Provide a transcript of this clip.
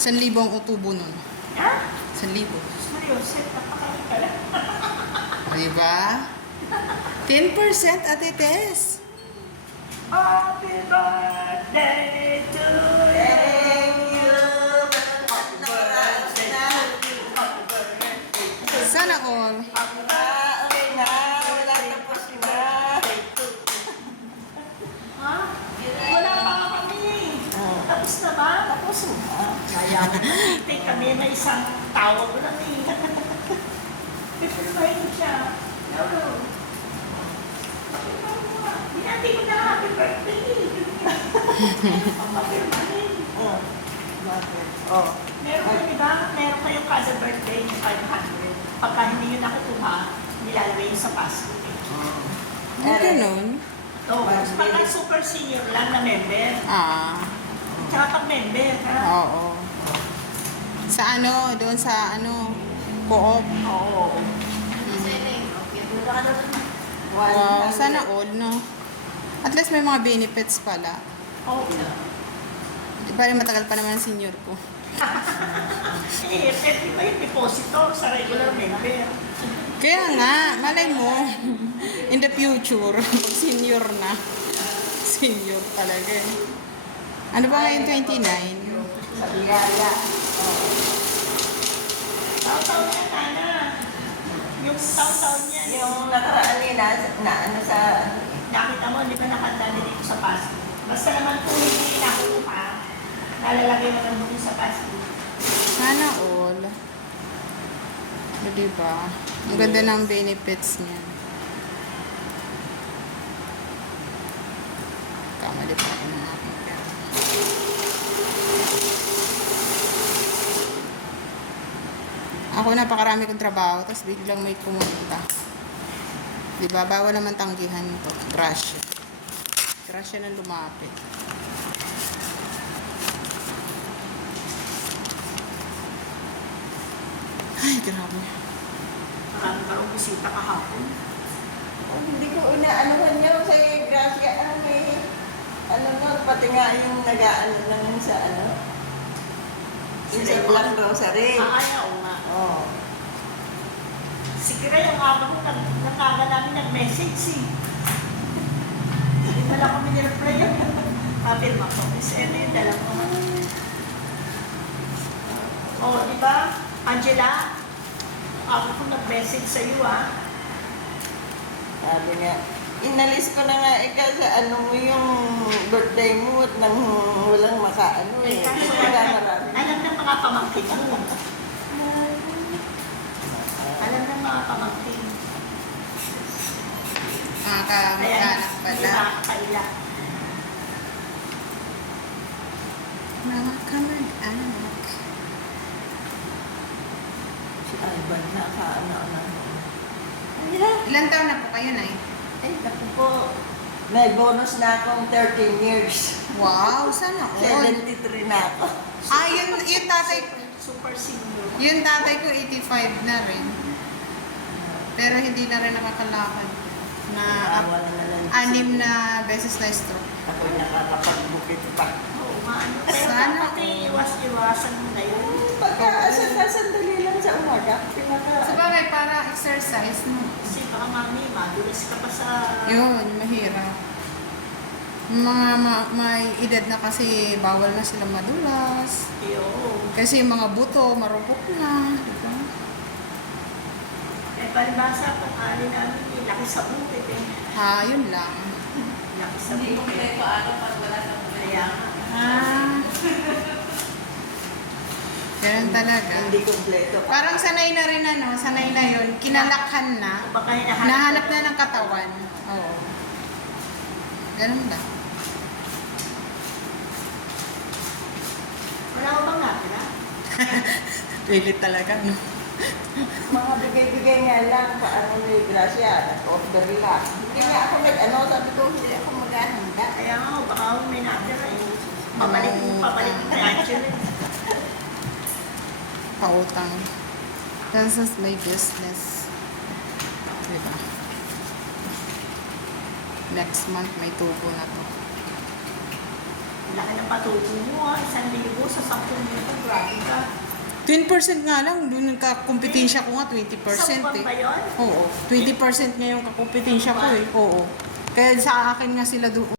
1,000 ang utubo nun. Ha? 1,000. Seryoso, napakain ka lang. Diba? 10% Ate Tess. Happy birthday to you. Happy birthday to you. Happy birthday. Sana all. Okay na, wala tapos na. Ha? Wala pa nga kami. Tapos na ba? Tapos na. Mayaman na. Hintay kami na isang tawag lang eh. Pipirmahin siya. Lolo. Binati ko na happy birthday. Ang mapirmahin. Oh. Meron kayo, di ba? Meron kayong kada birthday ng 500. Pagka hindi nyo nakukuha, nilalagay yun sa passbook. Ano ganun? So, pagka super senior lang na member. Ah. Tsaka pag member, ha? Oo. Sa ano? Doon sa ano? Co-op. Oo. Wow. Sana all, no? At least may mga benefits pala. Oo. Di ba matagal pa naman ang senior ko. Eh, pwede ba yung deposito sa regular member? Kaya nga, malay mo, in the future, pag senior na, senior talaga eh. Ano ba ngayon 29? Sa biyaya. Taon-taon yan, Ana. Yung taon-taon yan. Yung nakaraan nila na ano sa Nakita mo, di ba nakanta din dito sa passbook? Basta naman kung hindi nakukuha, nalalagay mo lang dito sa passbook. Sana all. O, diba? Ang ganda ng benefits niya. Kamali pa ako ng aking pera. Ako napakarami kong trabaho, tapos biglang may pumunta. Diba? Bawal naman tanggihan to. Grasya. Grasya nang lumapit. Ay, grabe. Marami ka rin bisita kahapon. hindi ko inaanuhan niya sa Gracia ano nga pati nga yung nag-aano lang sa ano yung sa Black Rosary. Ayaw nga. Oh. Si Kira yung ama ko, nakaga namin nag-message eh. Hindi na lang kami nireply yun. Papirma ko. Miss Ella yung dala ko. Oh, di ba? Angela, ako ko nag-message sa iyo ah. Sabi niya, inalis ko na nga ikaw sa ano mo yung birthday mo at nang walang makaano eh. Kaso Wala marami. alam ng mga pamangkin mo. Alam ng mga pamangkin. Mga kamag-anak Hindi pala. nakakaila. Mga kamag-anak. Si Alban na kaano-ano. Ilan taon na po kayo, Nay? Ay, naku po. May bonus na akong 13 years. Wow, sana all. 73 na ako. Ah, yung tatay, Super senior. yung tatay ko 85 na rin. Pero hindi na rin nakakalakad. Na Wala na lang. 6 na beses na stroke. Ako'y nakakapagbukit pa. Oo, maano. Pero Sana dapat iwas-iwasan mo na yun. Sandali lang sa umaga. Sa bagay, para exercise, no? Kasi baka mami, madulas ka pa sa... Yun, mahirap. Mga may edad na kasi bawal na sila madulas. Iyo. Kasi yung mga buto, marupok na. Diba? Eh, palibasa, kung alin namin, laki sa bukit eh. Ha, yun lang. Laki sa Hindi ko bukit. ano pag wala kang Kaya nga. Ah. Ganun talaga. Hindi kompleto. Parang sanay na rin ano, sanay na yun. Kinalakhan na. Kung baka hinahanap. Nahanap na ng katawan. Oo. Ganun lang. Wala ko bang napila? Pilit talaga, no? Mga bigay-bigay nga lang paano may grasya. Order lang. Hindi nga ako nag-ano. Sabi ko, hindi ako maghahanda. Kaya nga, baka may natira eh. Pabalik mo kay Angel eh. Pautang. Kasi may business. Diba? Next month, may tubo na to. Laki ng patubo mo ah. 1,000 sa 10,000. Grabe 10% nga lang, doon yung kakumpetensya ko nga, 20% Sa eh. ba yun? Oo, 20% nga yung kakumpetensya ko eh. Oo. Kaya sa akin nga sila doon